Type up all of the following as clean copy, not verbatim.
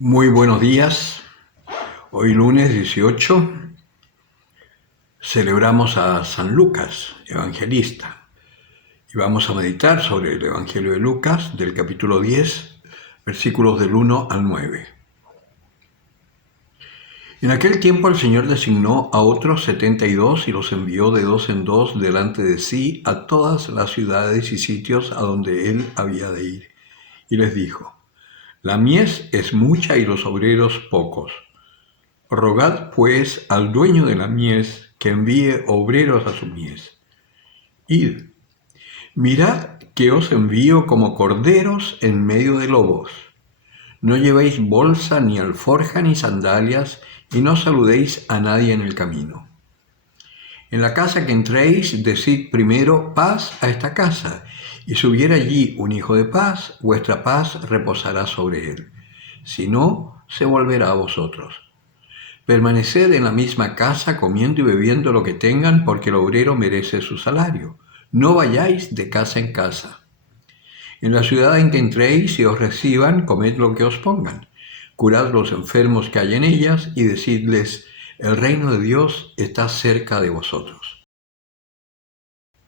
Muy buenos días. Hoy lunes 18 celebramos a San Lucas, evangelista, y vamos a meditar sobre el Evangelio de Lucas del capítulo 10, versículos del 1 al 9. En aquel tiempo el Señor designó a otros 72 y los envió de dos en dos delante de sí a todas las ciudades y sitios a donde él había de ir. Y les dijo: La mies es mucha y los obreros pocos. Rogad pues al dueño de la mies que envíe obreros a su mies. Id, mirad que os envío como corderos en medio de lobos. No llevéis bolsa, ni alforja, ni sandalias, y no saludéis a nadie en el camino. En la casa que entréis, decid primero: paz a esta casa, y si hubiera allí un hijo de paz, vuestra paz reposará sobre él. Si no, se volverá a vosotros. Permaneced en la misma casa, comiendo y bebiendo lo que tengan, porque el obrero merece su salario. No vayáis de casa en casa. En la ciudad en que entréis y os reciban, comed lo que os pongan. Curad los enfermos que hay en ellas y decidles: el reino de Dios está cerca de vosotros.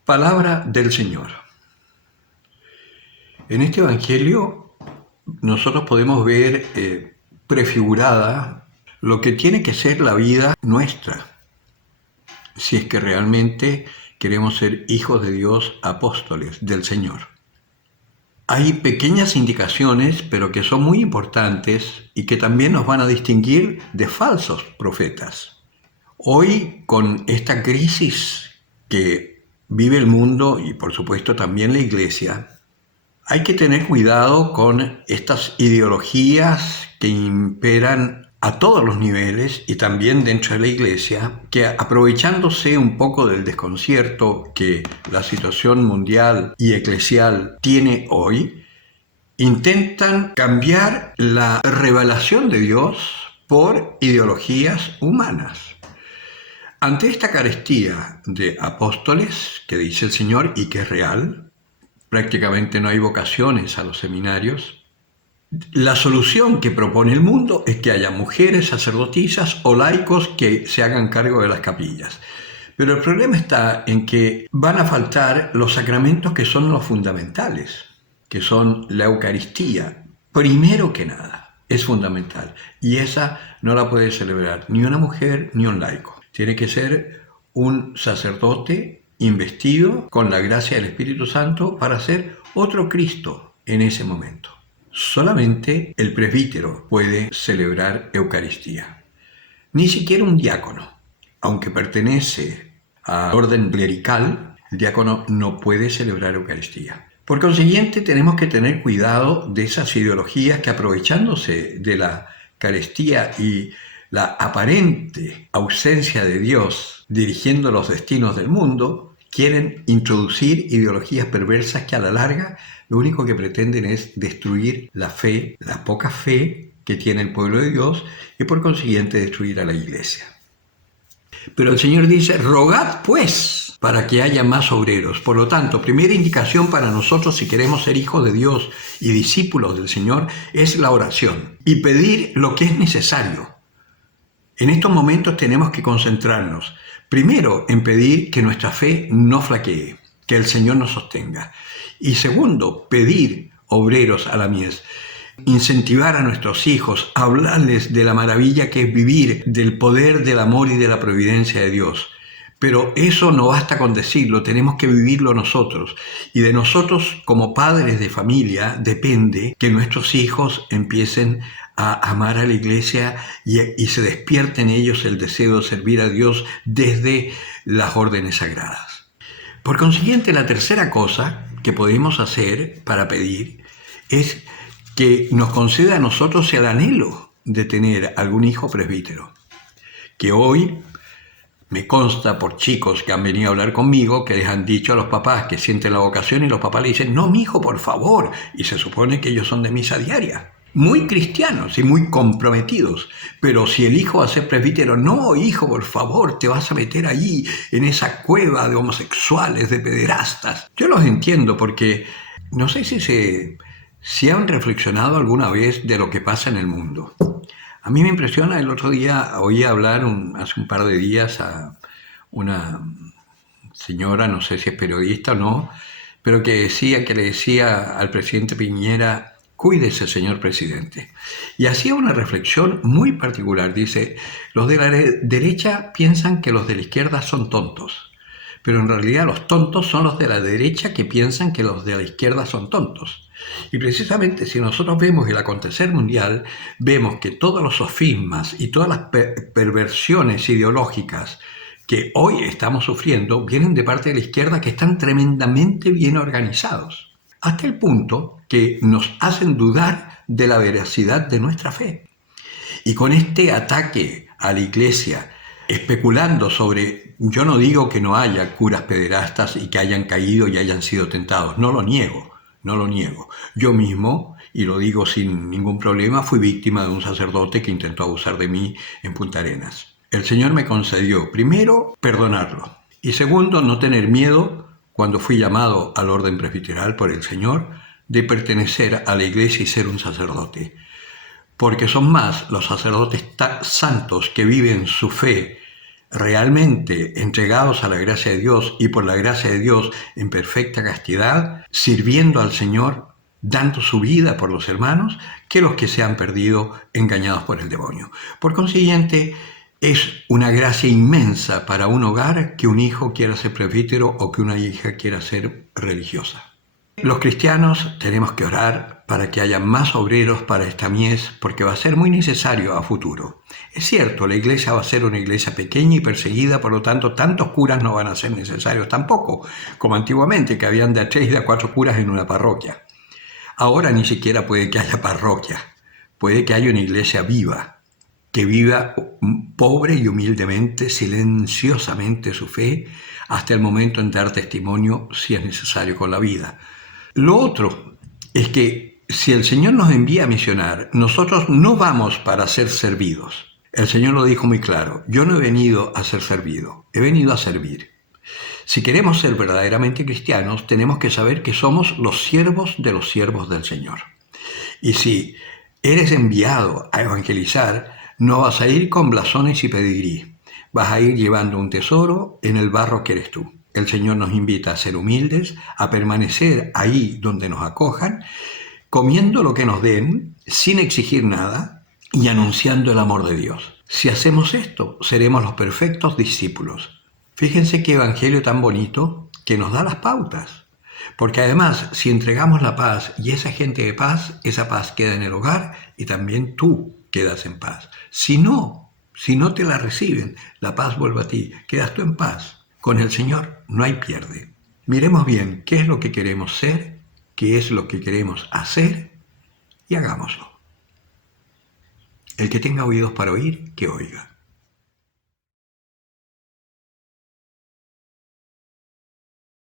Palabra del Señor. En este Evangelio nosotros podemos ver prefigurada lo que tiene que ser la vida nuestra, si es que realmente queremos ser hijos de Dios, apóstoles del Señor. Hay pequeñas indicaciones, pero que son muy importantes y que también nos van a distinguir de falsos profetas. Hoy, con esta crisis que vive el mundo y por supuesto también la Iglesia, hay que tener cuidado con estas ideologías que imperan a todos los niveles y también dentro de la Iglesia, que aprovechándose un poco del desconcierto que la situación mundial y eclesial tiene hoy, intentan cambiar la revelación de Dios por ideologías humanas. Ante esta carestía de apóstoles, que dice el Señor y que es real, prácticamente no hay vocaciones a los seminarios. La solución que propone el mundo es que haya mujeres sacerdotisas o laicos que se hagan cargo de las capillas. Pero el problema está en que van a faltar los sacramentos que son los fundamentales, que son la Eucaristía. Primero que nada, es fundamental. Y esa no la puede celebrar ni una mujer ni un laico. Tiene que ser un sacerdote investido con la gracia del Espíritu Santo para ser otro Cristo en ese momento. Solamente el presbítero puede celebrar Eucaristía. Ni siquiera un diácono. Aunque pertenece al orden clerical, el diácono no puede celebrar Eucaristía. Por consiguiente, tenemos que tener cuidado de esas ideologías que, aprovechándose de la carestía y la aparente ausencia de Dios dirigiendo los destinos del mundo, quieren introducir ideologías perversas que a la larga lo único que pretenden es destruir la fe, la poca fe que tiene el pueblo de Dios y por consiguiente destruir a la Iglesia. Pero el Señor dice: rogad pues para que haya más obreros. Por lo tanto, primera indicación para nosotros si queremos ser hijos de Dios y discípulos del Señor es la oración y pedir lo que es necesario. En estos momentos tenemos que concentrarnos, primero, en pedir que nuestra fe no flaquee, que el Señor nos sostenga. Y segundo, pedir obreros a la mies, incentivar a nuestros hijos, hablarles de la maravilla que es vivir, del poder del amor y de la providencia de Dios. Pero eso no basta con decirlo, tenemos que vivirlo nosotros. Y de nosotros, como padres de familia, depende que nuestros hijos empiecen a amar a la Iglesia y se despierte en ellos el deseo de servir a Dios desde las órdenes sagradas. Por consiguiente, la tercera cosa que podemos hacer para pedir es que nos conceda a nosotros el anhelo de tener algún hijo presbítero. Que hoy me consta por chicos que han venido a hablar conmigo que les han dicho a los papás que sienten la vocación y los papás le dicen: no, mi hijo, por favor. Y se supone que ellos son de misa diaria. Muy cristianos y muy comprometidos, pero si el hijo va a ser presbítero: no, hijo, por favor, te vas a meter allí en esa cueva de homosexuales, de pederastas. Yo los entiendo porque no sé si si han reflexionado alguna vez de lo que pasa en el mundo. A mí me impresiona, el otro día oí hablar hace un par de días a una señora, no sé si es periodista o no, pero que le decía al presidente Piñera: cuídese, señor presidente. Y hacía una reflexión muy particular. Dice: los de la derecha piensan que los de la izquierda son tontos, pero en realidad los tontos son los de la derecha que piensan que los de la izquierda son tontos. Y precisamente si nosotros vemos el acontecer mundial, vemos que todos los sofismas y todas las perversiones ideológicas que hoy estamos sufriendo vienen de parte de la izquierda, que están tremendamente bien organizados, hasta el punto que nos hacen dudar de la veracidad de nuestra fe. Y con este ataque a la iglesia, especulando sobre, yo no digo que no haya curas pederastas y que hayan caído y hayan sido tentados, no lo niego. Yo mismo, y lo digo sin ningún problema, fui víctima de un sacerdote que intentó abusar de mí en Punta Arenas. El Señor me concedió, primero, perdonarlo, y segundo, no tener miedo, cuando fui llamado al orden presbiteral por el Señor, de pertenecer a la iglesia y ser un sacerdote. Porque son más los sacerdotes santos que viven su fe realmente entregados a la gracia de Dios y por la gracia de Dios en perfecta castidad, sirviendo al Señor, dando su vida por los hermanos, que los que se han perdido engañados por el demonio. Por consiguiente, es una gracia inmensa para un hogar que un hijo quiera ser presbítero o que una hija quiera ser religiosa. Los cristianos tenemos que orar para que haya más obreros para esta mies, porque va a ser muy necesario a futuro. Es cierto, la iglesia va a ser una iglesia pequeña y perseguida, por lo tanto, tantos curas no van a ser necesarios tampoco, como antiguamente, que habían de a 3 y de a 4 curas en una parroquia. Ahora ni siquiera puede que haya parroquia, puede que haya una iglesia viva, que viva pobre y humildemente, silenciosamente su fe, hasta el momento en dar testimonio, si es necesario, con la vida. Lo otro es que si el Señor nos envía a misionar, nosotros no vamos para ser servidos. El Señor lo dijo muy claro: yo no he venido a ser servido, he venido a servir. Si queremos ser verdaderamente cristianos, tenemos que saber que somos los siervos de los siervos del Señor. Y si eres enviado a evangelizar, no vas a ir con blasones y pedigrí, vas a ir llevando un tesoro en el barro que eres tú. El Señor nos invita a ser humildes, a permanecer ahí donde nos acojan, comiendo lo que nos den, sin exigir nada y anunciando el amor de Dios. Si hacemos esto, seremos los perfectos discípulos. Fíjense qué evangelio tan bonito que nos da las pautas. Porque además, si entregamos la paz y esa gente de paz, esa paz queda en el hogar y también tú quedas en paz. Si no te la reciben, la paz vuelve a ti, quedas tú en paz. Con el Señor no hay pierde. Miremos bien qué es lo que queremos ser, qué es lo que queremos hacer y hagámoslo. El que tenga oídos para oír, que oiga.